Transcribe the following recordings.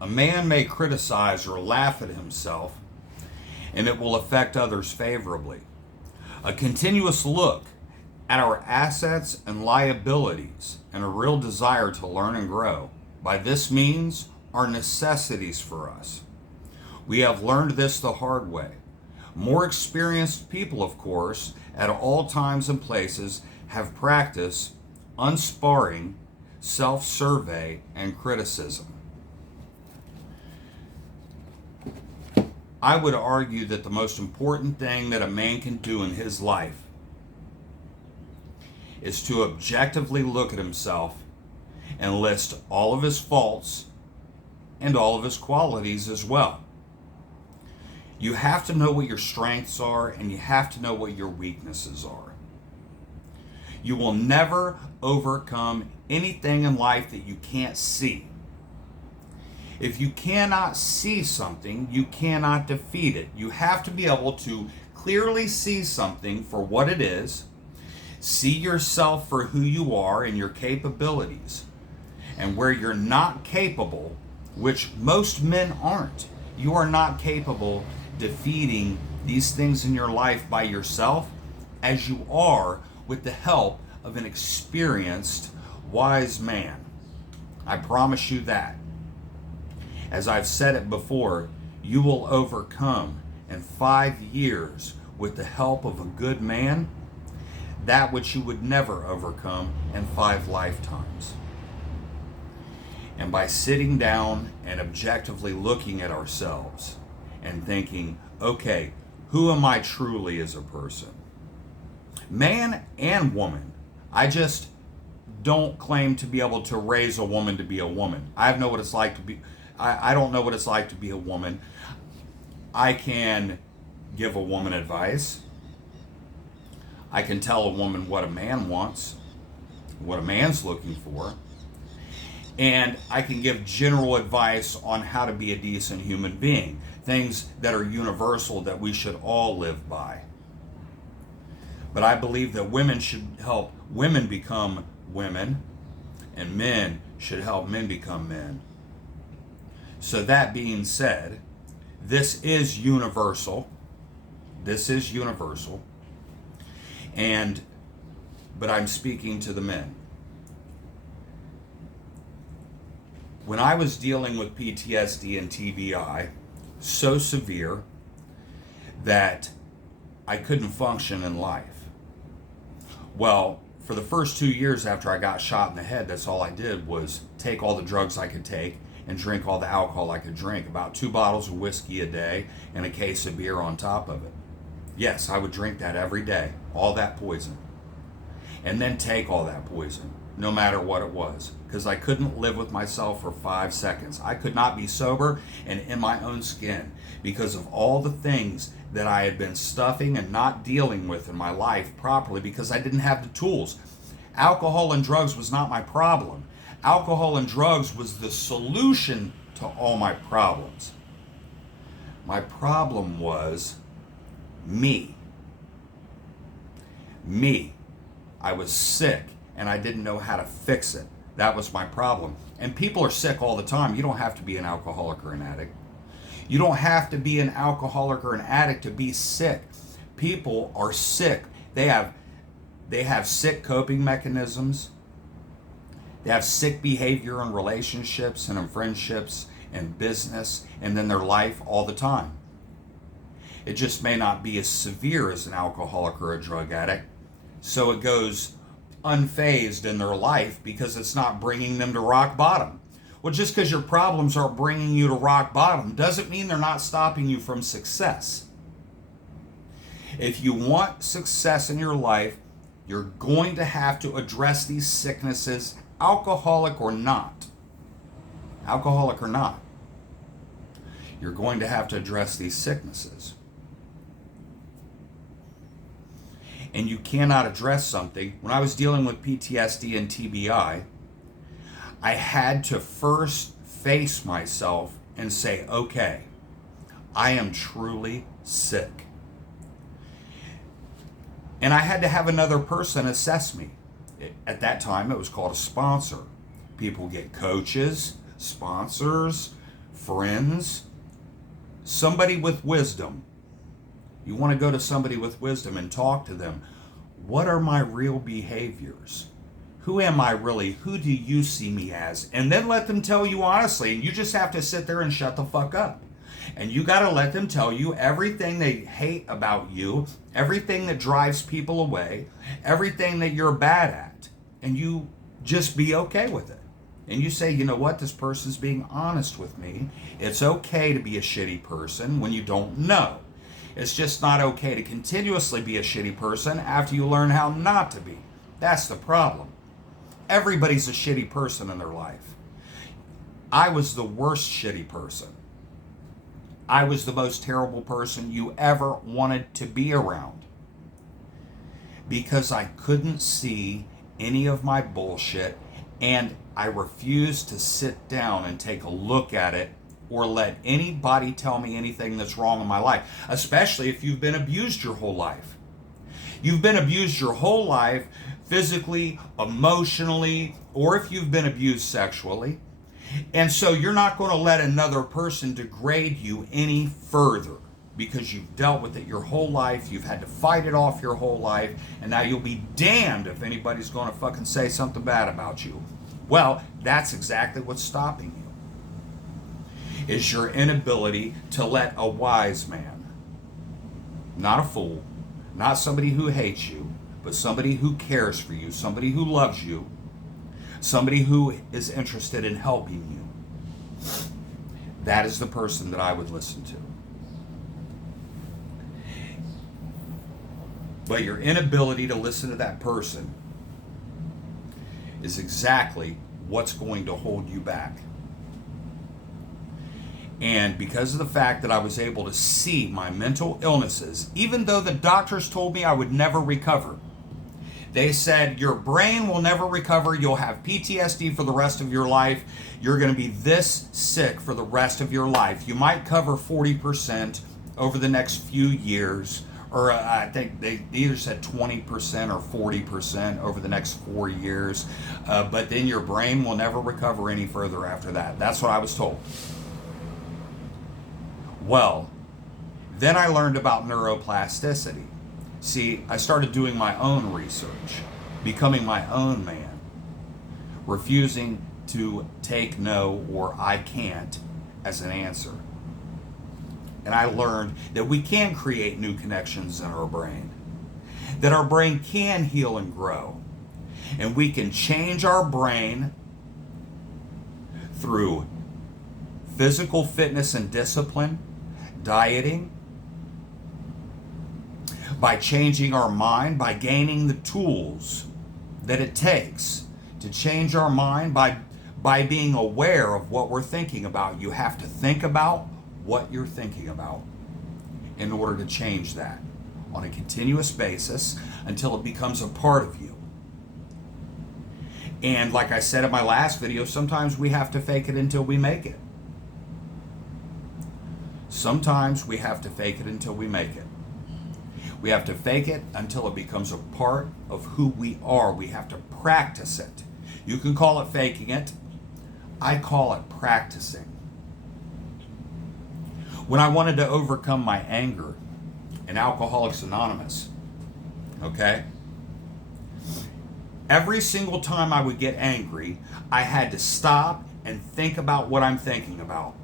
A man may criticize or laugh at himself, and it will affect others favorably. A continuous look at our assets and liabilities and a real desire to learn and grow, by this means, are necessities for us. We have learned this the hard way. More experienced people, of course, at all times and places, have practiced unsparing self survey and criticism. I would argue that the most important thing that a man can do in his life is to objectively look at himself and list all of his faults and all of his qualities as well. You have to know what your strengths are and you have to know what your weaknesses are. You will never overcome anything in life that you can't see. If you cannot see something, you cannot defeat it. You have to be able to clearly see something for what it is, see yourself for who you are and your capabilities, and where you're not capable, which most men aren't. You are not capable defeating these things in your life by yourself, as you are with the help of an experienced, wise man. I promise you that. As I've said it before, you will overcome in 5 years with the help of a good man that which you would never overcome in 5 lifetimes. And by sitting down and objectively looking at ourselves and thinking, okay, who am I truly as a person? Man and woman. I just don't claim to be able to raise a woman to be a woman. I know what it's like to be. I don't know what it's like to be a woman. I can give a woman advice. I can tell a woman what a man wants, what a man's looking for. And I can give general advice on how to be a decent human being. Things that are universal that we should all live by. But I believe that women should help women become women, and men should help men become men. So that being said, this is universal. This is universal. But I'm speaking to the men. When I was dealing with PTSD and TBI, so severe that I couldn't function in life. Well, for the first 2 years after I got shot in the head, that's all I did was take all the drugs I could take and drink all the alcohol I could drink, about 2 bottles of whiskey a day and a case of beer on top of it. Yes, I would drink that every day, all that poison, and then take all that poison, no matter what it was, because I couldn't live with myself for 5 seconds. I could not be sober and in my own skin because of all the things that I had been stuffing and not dealing with in my life properly because I didn't have the tools. Alcohol and drugs was not my problem. Alcohol and drugs was the solution to all my problems. My problem was me. Me. I was sick and I didn't know how to fix it. That was my problem. And people are sick all the time. You don't have to be an alcoholic or an addict. You don't have to be an alcoholic or an addict to be sick. People are sick. They have sick coping mechanisms. They have sick behavior in relationships and in friendships and business and in their life all the time. It just may not be as severe as an alcoholic or a drug addict. So it goes unfazed in their life because it's not bringing them to rock bottom. Well, just because your problems aren't bringing you to rock bottom doesn't mean they're not stopping you from success. If you want success in your life, you're going to have to address these sicknesses, alcoholic or not. Alcoholic or not. You're going to have to address these sicknesses. And you cannot address something. When I was dealing with PTSD and TBI, I had to first face myself and say, okay, I am truly sick. And I had to have another person assess me. At that time, it was called a sponsor. People get coaches, sponsors, friends, somebody with wisdom. You want to go to somebody with wisdom and talk to them. What are my real behaviors? Who am I really? Who do you see me as? And then let them tell you honestly. And you just have to sit there and shut the fuck up. And you got to let them tell you everything they hate about you, everything that drives people away, everything that you're bad at. And you just be okay with it. And you say, you know what, this person's being honest with me. It's okay to be a shitty person when you don't know. It's just not okay to continuously be a shitty person after you learn how not to be. That's the problem. Everybody's a shitty person in their life. I was the worst shitty person. I was the most terrible person you ever wanted to be around. Because I couldn't see any of my bullshit, and I refused to sit down and take a look at it or let anybody tell me anything that's wrong in my life, especially if you've been abused your whole life. You've been abused your whole life, physically, emotionally, or if you've been abused sexually. And so you're not going to let another person degrade you any further because you've dealt with it your whole life, you've had to fight it off your whole life, and now you'll be damned if anybody's going to fucking say something bad about you. Well, that's exactly what's stopping you. Is your inability to let a wise man, not a fool, not somebody who hates you, but somebody who cares for you, somebody who loves you, somebody who is interested in helping you. That is the person that I would listen to. But your inability to listen to that person is exactly what's going to hold you back. And because of the fact that I was able to see my mental illnesses, even though the doctors told me I would never recover, they said, your brain will never recover. You'll have PTSD for the rest of your life. You're going to be this sick for the rest of your life. You might cover 40% over the next few years, or I think they either said 20% or 40% over the next 4 years. But then your brain will never recover any further after that. That's what I was told. Well, then I learned about neuroplasticity. See, I started doing my own research, becoming my own man, refusing to take no or I can't as an answer. And I learned that we can create new connections in our brain, that our brain can heal and grow, and we can change our brain through physical fitness and discipline, dieting, by changing our mind, by gaining the tools that it takes to change our mind, by being aware of what we're thinking about. You have to think about what you're thinking about in order to change that on a continuous basis until it becomes a part of you. And like I said in my last video, sometimes we have to fake it until we make it. Sometimes we have to fake it until we make it. We have to fake it until it becomes a part of who we are. We have to practice it. You can call it faking it. I call it practicing. When I wanted to overcome my anger in Alcoholics Anonymous, okay? Every single time I would get angry, I had to stop and think about what I'm thinking about.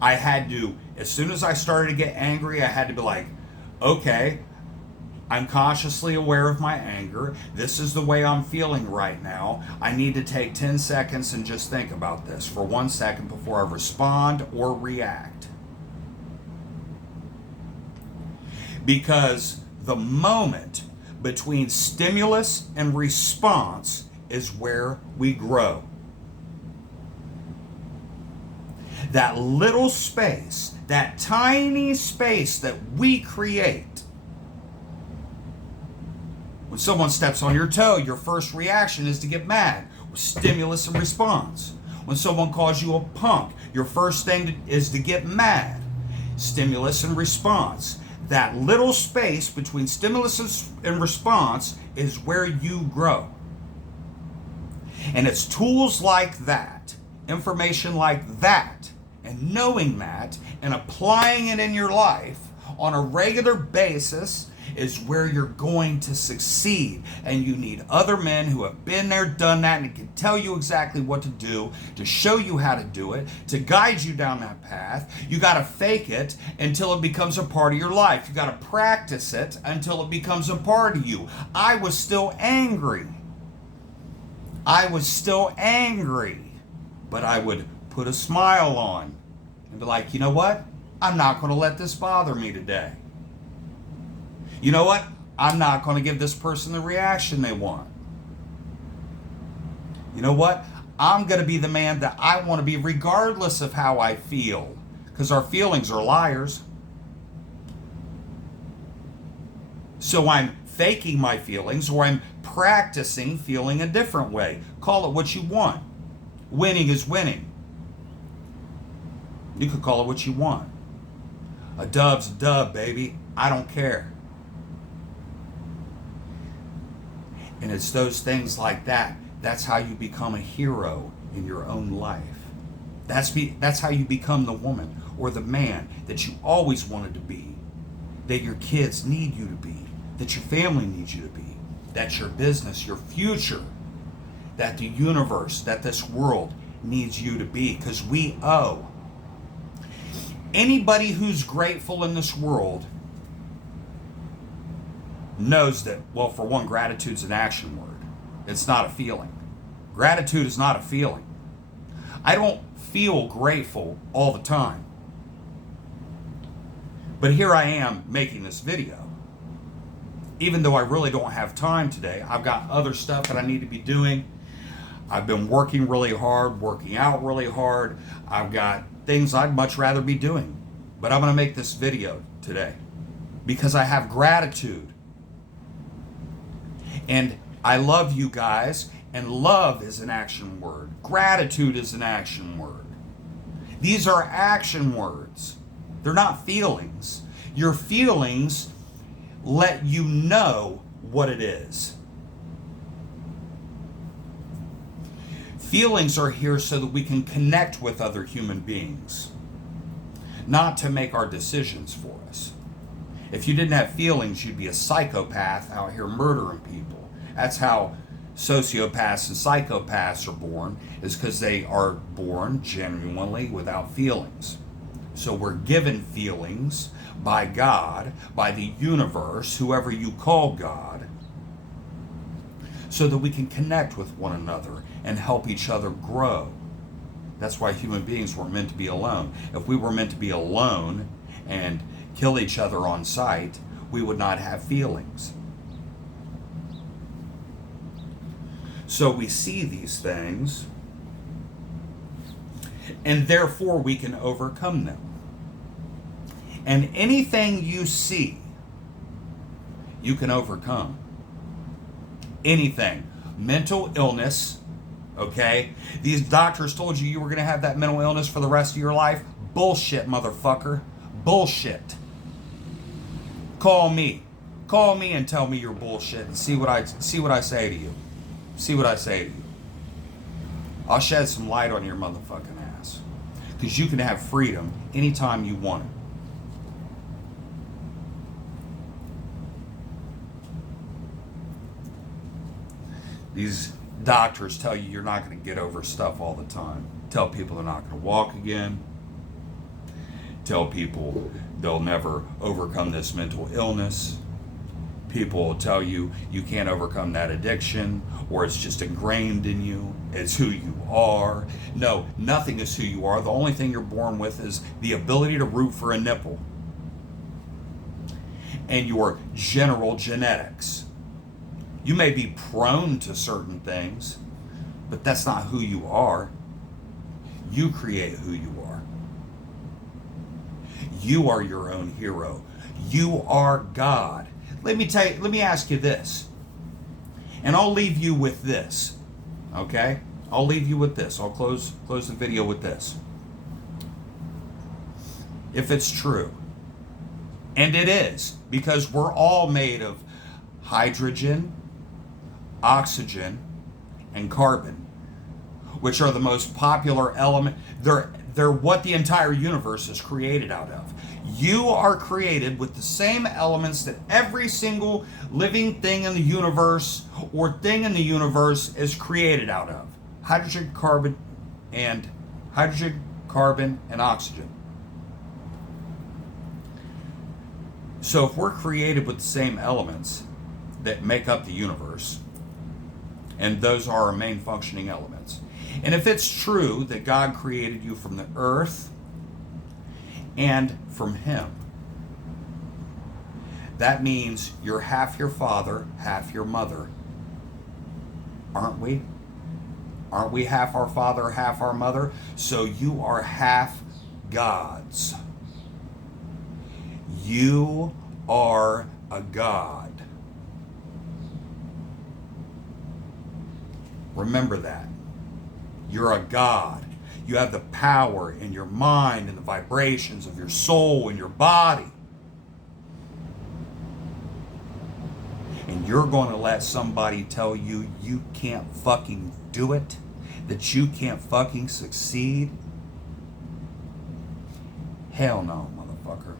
I had to, as soon as I started to get angry, I had to be like, okay, I'm consciously aware of my anger. This is the way I'm feeling right now. I need to take 10 seconds and just think about this for 1 second before I respond or react. Because the moment between stimulus and response is where we grow. That little space, that tiny space that we create. When someone steps on your toe, your first reaction is to get mad. Stimulus and response. When someone calls you a punk, your first thing is to get mad. Stimulus and response. That little space between stimulus and response is where you grow. And it's tools like that, information like that, And knowing that and applying it in your life on a regular basis is where you're going to succeed. And you need other men who have been there, done that, and can tell you exactly what to do, to show you how to do it, to guide you down that path. You got to fake it until it becomes a part of your life. You got to practice it until it becomes a part of you. I was still angry. But I would put a smile on and be like, you know what? I'm not going to let this bother me today. You know what? I'm not going to give this person the reaction they want. You know what? I'm going to be the man that I want to be regardless of how I feel. Because our feelings are liars. So I'm faking my feelings, or I'm practicing feeling a different way. Call it what you want. Winning is winning. You could call it what you want. A dub's a dub, baby. I don't care. And it's those things like that. That's how you become a hero in your own life. That's how you become the woman or the man that you always wanted to be. That your kids need you to be. That your family needs you to be. That your business, your future, that the universe, that this world needs you to be. Because we owe. Anybody who's grateful in this world knows that, well, for one, gratitude's an action word. It's not a feeling. Gratitude is not a feeling. I don't feel grateful all the time. But here I am making this video. Even though I really don't have time today, I've got other stuff that I need to be doing. I've been working really hard, working out really hard. I've got things I'd much rather be doing. But I'm going to make this video today because I have gratitude. And I love you guys, and love is an action word. Gratitude is an action word. These are action words. They're not feelings. Your feelings let you know what it is. Feelings are here so that we can connect with other human beings, not to make our decisions for us. If you didn't have feelings, you'd be a psychopath out here murdering people. That's how sociopaths and psychopaths are born, is because they are born genuinely without feelings. So we're given feelings by God, by the universe, whoever you call God, so that we can connect with one another and help each other grow. That's why human beings weren't meant to be alone. If we were meant to be alone and kill each other on sight, we would not have feelings. So we see these things, and therefore we can overcome them. And anything you see, you can overcome. Anything. Mental illness, okay? These doctors told you were going to have that mental illness for the rest of your life. Bullshit, motherfucker. Bullshit. Call me. Call me and tell me you're bullshit and see what I say to you. See what I say to you. I'll shed some light on your motherfucking ass. Because you can have freedom anytime you want it. These doctors tell you you're not going to get over stuff all the time. Tell people they're not going to walk again. Tell people they'll never overcome this mental illness. People will tell you you can't overcome that addiction, or it's just ingrained in you. It's who you are. No, nothing is who you are. The only thing you're born with is the ability to root for a nipple and your general genetics. You may be prone to certain things, but that's not who you are. You create who you are. You are your own hero. You are God. Let me ask you this, and I'll leave you with this, okay? I'll leave you with this. I'll close the video with this. If it's true, and it is, because we're all made of hydrogen, oxygen, and carbon, which are the most popular element. They're what the entire universe is created out of. You are created with the same elements that every single living thing in the universe or thing in the universe is created out of. Hydrogen, carbon, and oxygen. So if we're created with the same elements that make up the universe, and those are our main functioning elements, and if it's true that God created you from the earth and from Him, that means you're half your father, half your mother. Aren't we? Aren't we half our father, half our mother? So you are half God's. You are a God. Remember that. You're a God. You have the power in your mind and the vibrations of your soul and your body. And you're going to let somebody tell you you can't fucking do it? That you can't fucking succeed? Hell no, motherfucker.